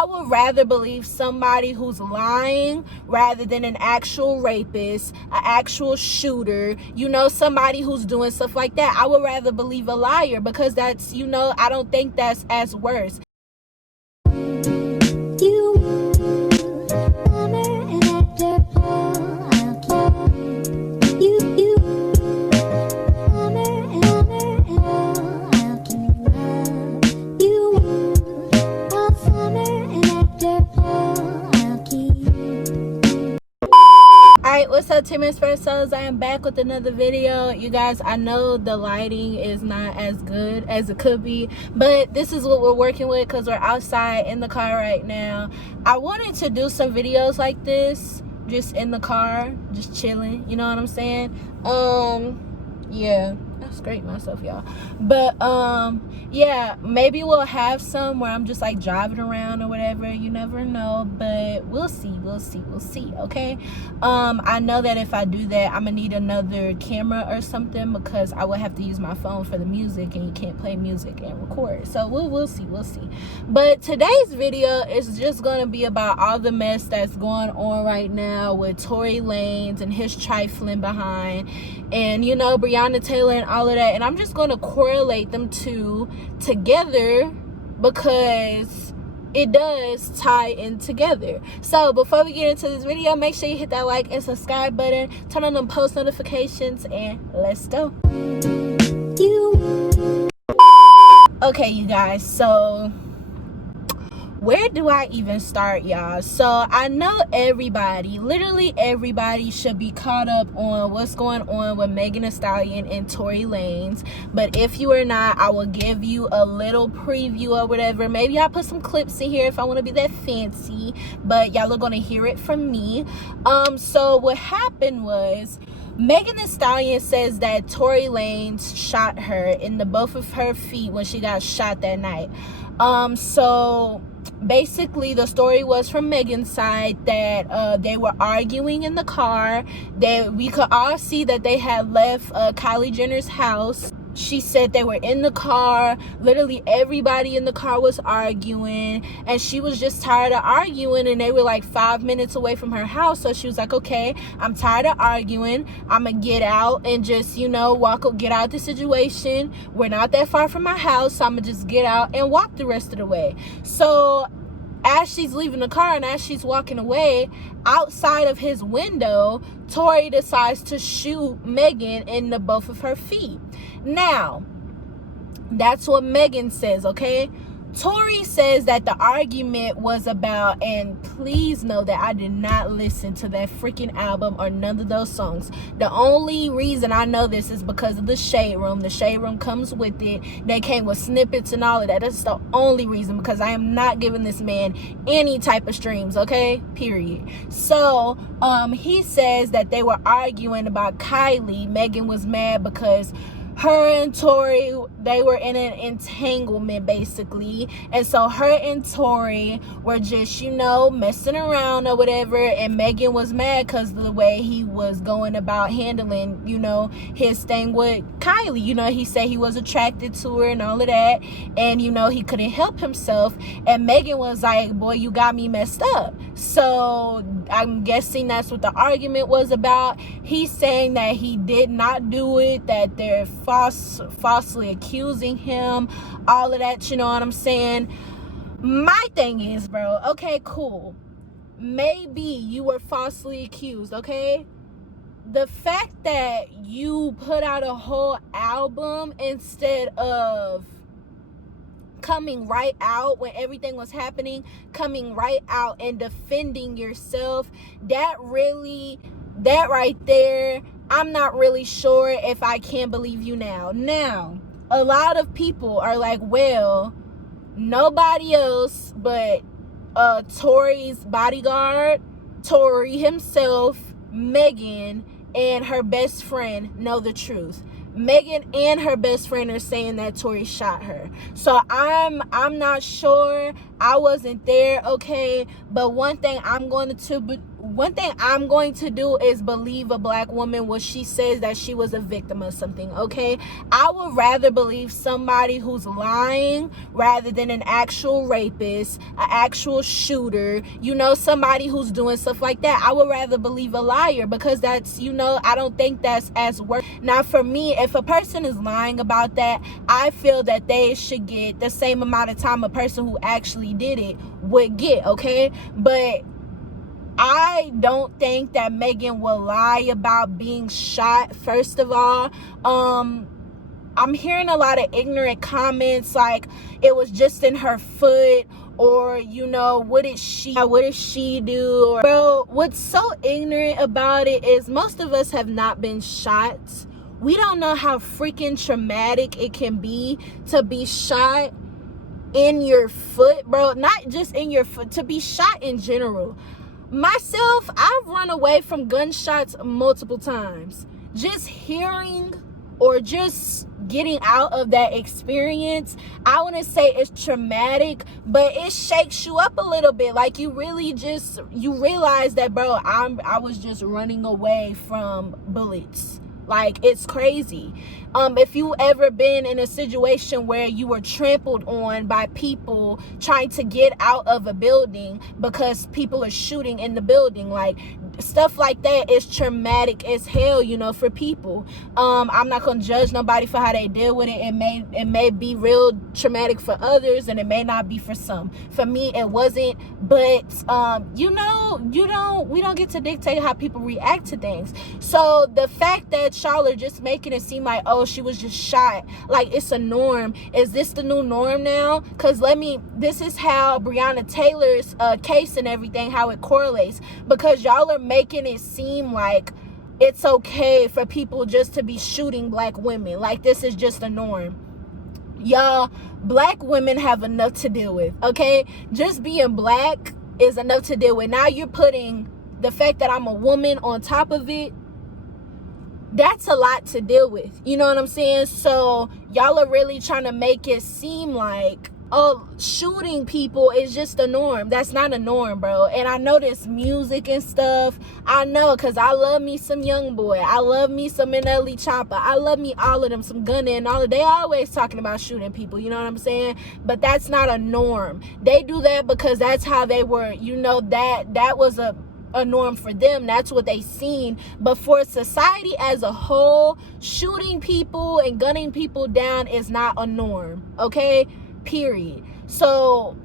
I would rather believe somebody who's lying rather than an actual rapist, an actual shooter, somebody who's doing stuff like that. I would rather believe a liar, because that's, I don't think that's as worse. What's up, Team Espressos? I am back with another video. You guys, I know the lighting is not as good as it could be, but this is what we're working with because we're outside in the car right now. I wanted to do some videos like this, just in the car, just chilling, you know what I'm saying? Yeah, I scraped myself, y'all. But yeah, maybe we'll have some where I'm just like driving around or whatever. You never know, but we'll see, okay? I know that if I do that, I'm gonna need another camera or something, because I would have to use my phone for the music, and you can't play music and record. So we'll see. But today's video is just gonna be about all the mess that's going on right now with Tory Lanez and his trifling behind, and Breonna Taylor and all of that. And I'm just going to correlate them two together because it does tie in together. So before we get into this video, make sure you hit that like and subscribe button, turn on them post notifications, and let's go. Okay, you guys, so where do I even start, y'all? So I know literally everybody should be caught up on what's going on with Megan Thee Stallion and Tory Lanez. But if you are not, I will give you a little preview or whatever. Maybe I'll put some clips in here if I want to be that fancy, but y'all are going to hear it from me. So what happened was, Megan Thee Stallion says that Tory Lanez shot her in both of her feet when she got shot that night. So basically the story was from Megan's side that they were arguing in the car, that we could all see that they had left Kylie Jenner's house. She said they were in the car, literally everybody in the car was arguing, and she was just tired of arguing, and they were like 5 minutes away from her house. So she was like, okay, I'm tired of arguing, I'm gonna get out and just get out the situation. We're not that far from my house, so I'm gonna just get out and walk the rest of the way. So as she's leaving the car and as she's walking away, outside of his window, Tory decides to shoot Megan in both of her feet. Now, that's what Megan says, okay? Tory says that the argument was about, and please know that I did not listen to that freaking album or none of those songs. The only reason I know this is because of the Shade Room. The Shade Room comes with it. They came with snippets and all of that. That's the only reason, because I am not giving this man any type of streams, okay? Period. So, he says that they were arguing about Kylie. Megan was mad because her and Tory, they were in an entanglement basically, and so her and Tory were just messing around or whatever, and Megan was mad because of the way he was going about handling his thing with Kylie. He said he was attracted to her and all of that, and he couldn't help himself, and Megan was like, boy, you got me messed up. So I'm guessing that's what the argument was about. He's saying that he did not do it, that they're falsely accusing him, all of that, you know what I'm saying? My thing is, bro, okay, cool, maybe you were falsely accused, okay? The fact that you put out a whole album instead of coming right out when everything was happening, coming right out and defending yourself, that right there, I'm not really sure if I can believe you now. Now, a lot of people are like, well, nobody else but Tory's bodyguard, Tory himself, Megan, and her best friend know the truth. Megan and her best friend are saying that Tory shot her. So I'm not sure. I wasn't there, okay? But one thing I'm going to one thing I'm going to do is believe a black woman when she says that she was a victim of something, okay? I would rather believe somebody who's lying rather than an actual rapist, an actual shooter, you know, somebody who's doing stuff like that. I would rather believe a liar, because that's, you know, I don't think that's as worth. Now, for me, if a person is lying about that, I feel that they should get the same amount of time a person who actually did it would get, okay? But I don't think that Megan will lie about being shot. First of all, I'm hearing a lot of ignorant comments like it was just in her foot, or, you know, what did she do? Or, bro, what's so ignorant about it is most of us have not been shot. We don't know how freaking traumatic it can be to be shot in your foot, bro. Not just in your foot, to be shot in general. Myself, I've run away from gunshots multiple times. Just hearing or just getting out of that experience, I wouldn't say it's traumatic, but it shakes you up a little bit. Like, you realize that, bro, I was just running away from bullets. Like, it's crazy. If you ever been in a situation where you were trampled on by people trying to get out of a building because people are shooting in the building, like, stuff like that is traumatic as hell, you know, for people. I'm not gonna judge nobody for how they deal with it. It may be real traumatic for others, and it may not be for some. For me, it wasn't. But you know, we don't get to dictate how people react to things. So the fact that y'all are just making it seem like, oh, she was just shot, like it's a norm. Is this the new norm now? Because this is how Breonna Taylor's case and everything, how it correlates, because y'all are making it seem like it's okay for people just to be shooting black women, like this is just a norm. Y'all, black women have enough to deal with, okay? Just being black is enough to deal with. Now you're putting the fact that I'm a woman on top of it. That's a lot to deal with, you know what I'm saying? So y'all are really trying to make it seem like, oh, shooting people is just a norm. That's not a norm, bro. And I know this music and stuff. I know, because I love me some Young Boy. I love me some NLE Chopper. I love me all of them, some Gunna and all of. They always talking about shooting people, you know what I'm saying? But that's not a norm. They do that because that's how they were, you know, that was a norm for them. That's what they seen. But for society as a whole, shooting people and gunning people down is not a norm, okay? Period. So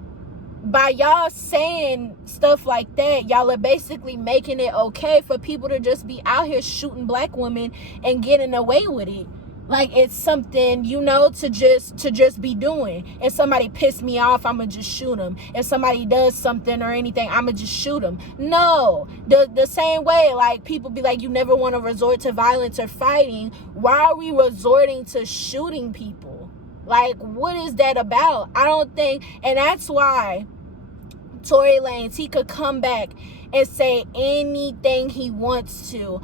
by y'all saying stuff like that, y'all are basically making it okay for people to just be out here shooting black women and getting away with it. Like it's something, you know, to just be doing. If somebody piss me off, I'ma just shoot them. If somebody does something or anything, I'ma just shoot them. No, the same way, like people be like, you never want to resort to violence or fighting. Why are we resorting to shooting people? Like, what is that about? I don't think, and that's why Tory Lanez, he could come back and say anything he wants to.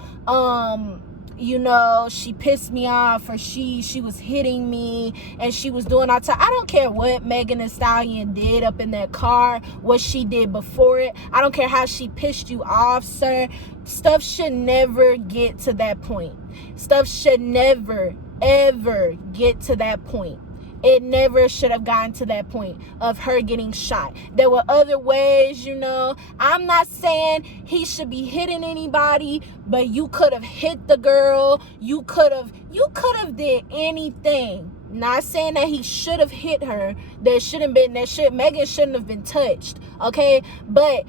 You know, she pissed me off, or she was hitting me, and she was doing all time. I don't care what Megan Thee Stallion did up in that car, what she did before it. I don't care how she pissed you off, sir. Stuff should never get to that point. Stuff should never, ever get to that point. It never should have gotten to that point of her getting shot. There were other ways, you know. I'm not saying he should be hitting anybody, but you could have hit the girl. You could have did anything. Not saying that he should have hit her. Megan shouldn't have been touched, okay? But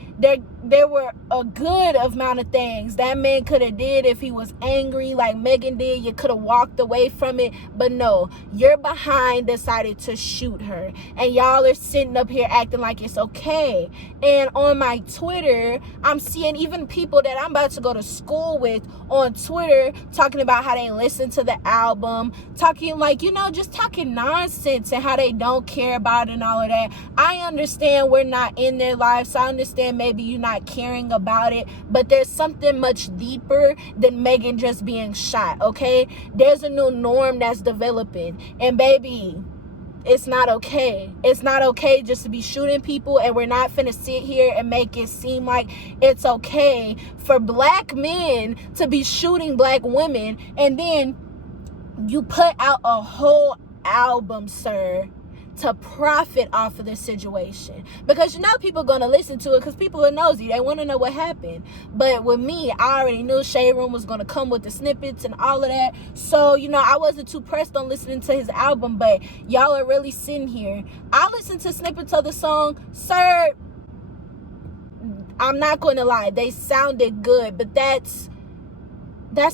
there were a good amount of things that man could have did if he was angry like Megan did. You could have walked away from it, but no, your behind decided to shoot her, and y'all are sitting up here acting like it's okay. And on my Twitter, I'm seeing even people that I'm about to go to school with on Twitter talking about how they listen to the album, talking like, you know, just talking nonsense and how they don't care about it and all of that. I understand we're not in their lives, so I understand maybe you're not caring about it, but there's something much deeper than Megan just being shot, okay? There's a new norm that's developing, and baby, it's not okay. It's not okay just to be shooting people, and we're not finna sit here and make it seem like it's okay for black men to be shooting black women, and then you put out a whole album, sir, to profit off of this situation. Because you know people gonna listen to it because people are nosy. They want to know what happened. But with me, I already knew Shade Room was gonna come with the snippets and all of that. So, you know, I wasn't too pressed on listening to his album. But y'all are really sitting here. I listened to snippets of the song. Sir, I'm not gonna lie, they sounded good, but that's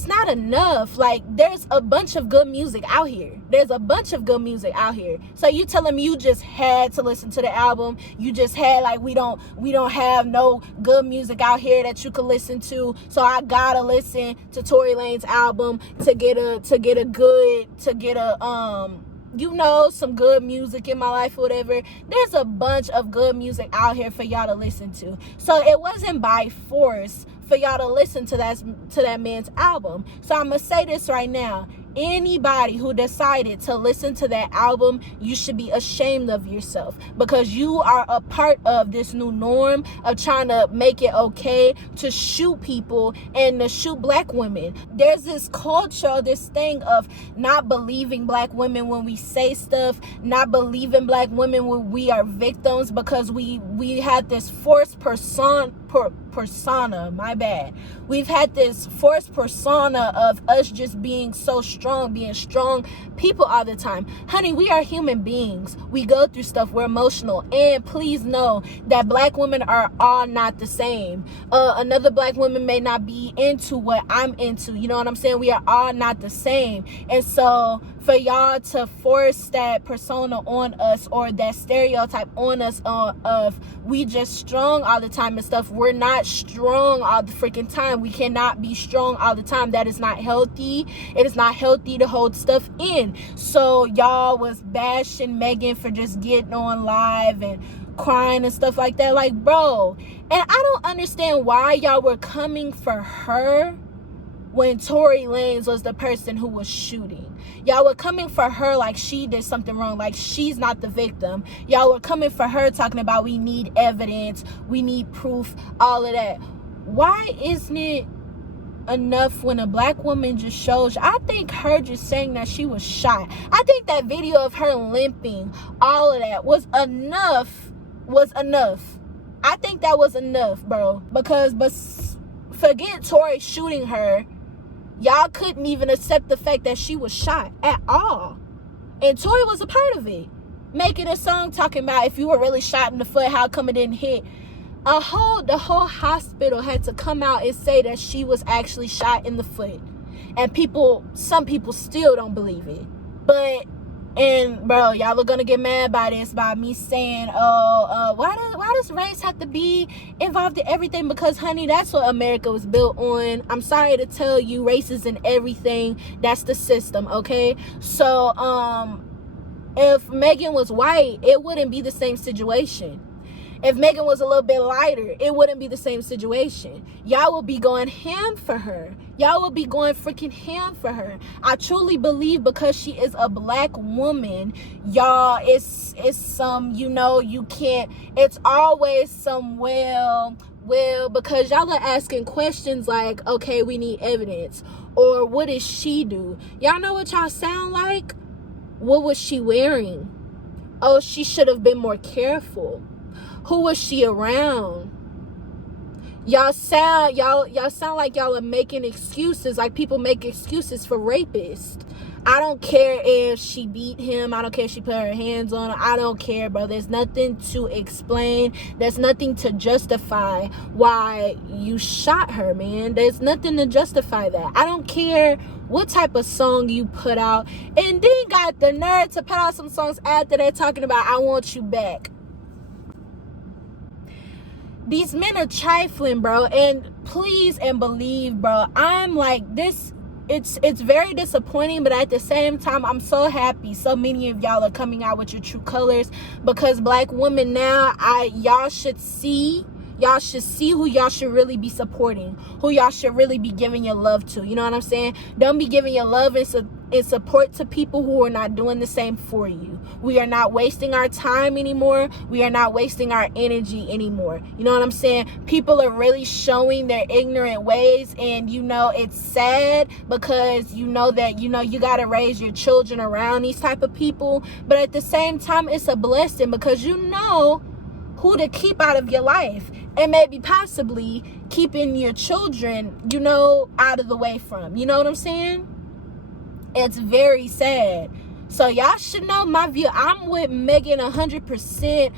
not enough. Like, there's a bunch of good music out here. So you telling me you just had to listen to the album? You just had, like, we don't have no good music out here that you can listen to, so I gotta listen to Tory Lanez's album to get you know, some good music in my life or whatever. There's a bunch of good music out here for y'all to listen to. So it wasn't by force for y'all to listen to that man's album. So I'm gonna say this right now. Anybody who decided to listen to that album, you should be ashamed of yourself, because you are a part of this new norm of trying to make it okay to shoot people and to shoot black women. There's this culture, this thing of not believing black women when we say stuff, not believing black women when we are victims, because we had this forced persona, my bad. We've had this forced persona of us just being so strong, being strong people all the time. Honey, we are human beings. We go through stuff. We're emotional. And please know that black women are all not the same. Another black woman may not be into what I'm into. You know what I'm saying? We are all not the same. And so for y'all to force that persona on us, or that stereotype on us of we just strong all the time and stuff, we're not strong all the freaking time. We cannot be strong all the time. That is not healthy. It is not healthy to hold stuff in. So y'all was bashing Megan for just getting on live and crying and stuff like that. Like, bro, and I don't understand why y'all were coming for her when Tory Lanez was the person who was shooting. Y'all were coming for her like she did something wrong, like she's not the victim. Y'all were coming for her talking about we need evidence, we need proof, all of that. Why isn't it enough when a black woman just shows? I think her just saying that she was shot, I think that video of her limping, all of that was enough. I think that was enough, bro. Because forget Tory shooting her, y'all couldn't even accept the fact that she was shot at all. And Tory was a part of it, making a song talking about if you were really shot in the foot, how come it didn't hit? The whole hospital had to come out and say that she was actually shot in the foot. And some people still don't believe it. And bro, y'all are gonna get mad by this, by me saying, why does race have to be involved in everything? Because, honey, that's what America was built on. I'm sorry to tell you, race is in everything. That's the system, okay? So if Megan was white, it wouldn't be the same situation. If Megan was a little bit lighter, it wouldn't be the same situation. Y'all will be going ham for her. Y'all will be going freaking ham for her. I truly believe because she is a black woman, y'all, it's some, you know, you can't, it's always some, well, because y'all are asking questions like, okay, we need evidence. Or what did she do? Y'all know what y'all sound like? What was she wearing? Oh, she should have been more careful. Who was she around? Y'all sound like y'all are making excuses, like people make excuses for rapists. I don't care if she beat him. I don't care if she put her hands on him. I don't care, bro. There's nothing to explain. There's nothing to justify why you shot her, man. There's nothing to justify that. I don't care what type of song you put out. And then got the nerve to put out some songs after that talking about I want you back. These men are trifling, bro. And please and believe, bro, I'm like this. It's very disappointing, but at the same time, I'm so happy so many of y'all are coming out with your true colors, because black women now, y'all should see who y'all should really be supporting, who y'all should really be giving your love to. You know what I'm saying? Don't be giving your love in support to people who are not doing the same for you. We are not wasting our time anymore. We are not wasting our energy anymore. You know what I'm saying? People are really showing their ignorant ways, and it's sad, because that you got to raise your children around these type of people, but at the same time it's a blessing, because who to keep out of your life, and maybe possibly keeping your children out of the way from. You know what I'm saying? It's very sad. So y'all should know my view. I'm with Megan 100%.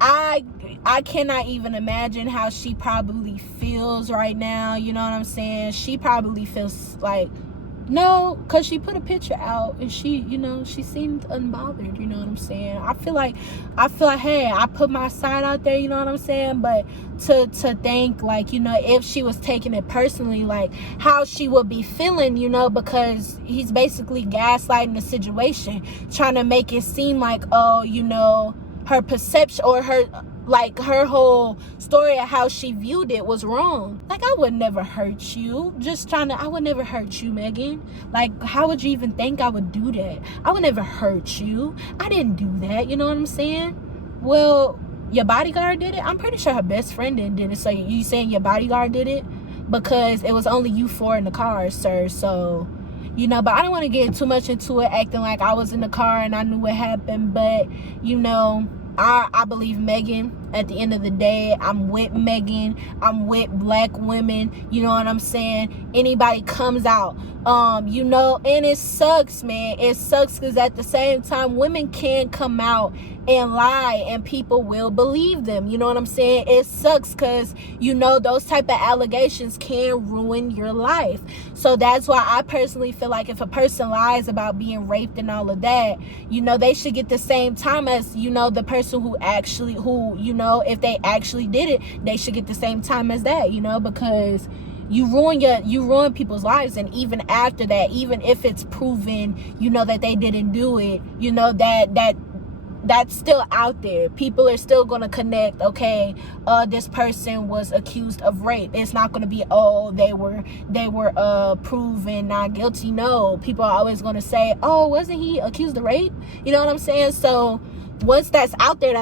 I cannot even imagine how she probably feels right now. You know what I'm saying? She probably feels like, no, because she put a picture out and she seemed unbothered. You know what I'm saying? I feel like, hey, I put my side out there, you know what I'm saying? But to think, like, if she was taking it personally, like, how she would be feeling, because he's basically gaslighting the situation, trying to make it seem like, oh, her perception, or her whole story of how she viewed it was wrong. Like, I would never hurt you. I would never hurt you, Megan. Like, how would you even think I would do that? I would never hurt you. I didn't do that. You know what I'm saying? Well, your bodyguard did it? I'm pretty sure her best friend did it. So you saying your bodyguard did it? Because it was only you four in the car, sir. So, but I don't want to get too much into it, acting like I was in the car and I knew what happened. But, I believe Megan. At the end of the day, I'm with Megan. I'm with black women. You know what I'm saying? Anybody comes out, and it sucks, man. It sucks, because at the same time, women can come out and lie, and people will believe them. You know what I'm saying? It sucks, because those type of allegations can ruin your life. So that's why I personally feel like if a person lies about being raped and all of that, they should get the same time as the person who if they actually did it, they should get the same time as that. Because you ruin people's lives, and even after that, even if it's proven that they didn't do it, that's still out there. People are still going to connect, okay, this person was accused of rape. It's not going to be, oh, they were proven not guilty. No, people are always going to say, oh, wasn't he accused of rape? You know what I'm saying? So once that's out there,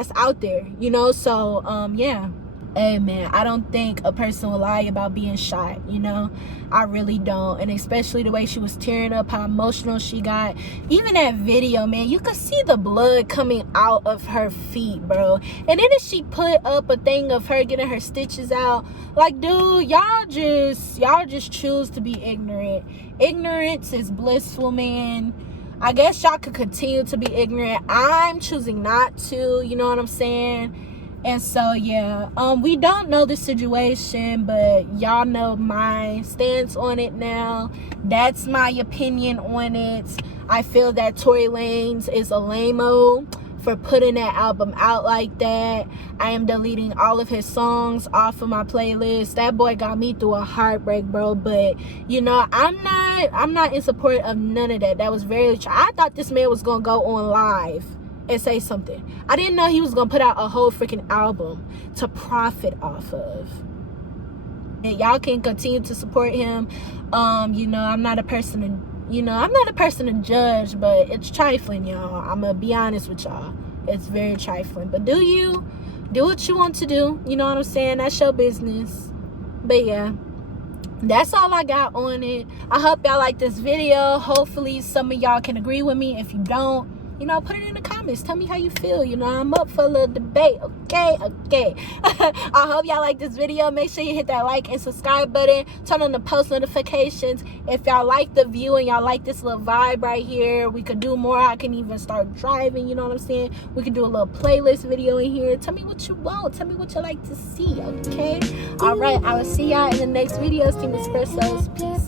so yeah. Hey, man, I don't think a person will lie about being shot. I really don't. And especially the way she was tearing up, how emotional she got. Even that video, man, you could see the blood coming out of her feet, bro. And then she put up a thing of her getting her stitches out. Like, dude, y'all just choose to be ignorant. Ignorance is blissful, man. I guess y'all could continue to be ignorant. I'm choosing not to, you know what I'm saying? And so, yeah, we don't know the situation, but y'all know my stance on it now. That's my opinion on it. I feel that Tory Lanez is a lame-o for putting that album out like that. I am deleting all of his songs off of my playlist. That boy got me through a heartbreak, bro. But I'm not in support of none of that. That was very I thought this man was gonna go on live and say something. I didn't know he was gonna put out a whole freaking album to profit off of. And y'all can continue to support him. I'm not a person to judge, but it's trifling, y'all. I'm gonna be honest with y'all. It's very trifling. But do what you want to do. You know what I'm saying? That's your business. But yeah, that's all I got on it. I hope y'all like this video. Hopefully some of y'all can agree with me. If you don't, put it in the comments. Tell me how you feel. I'm up for a little debate. Okay. I hope y'all like this video. Make sure you hit that like and subscribe button. Turn on the post notifications. If y'all like the view and y'all like this little vibe right here, we could do more. I can even start driving. You know what I'm saying? We could do a little playlist video in here. Tell me what you want. Tell me what you like to see. Okay. All right. I will see y'all in the next videos. Team Espressos. Peace.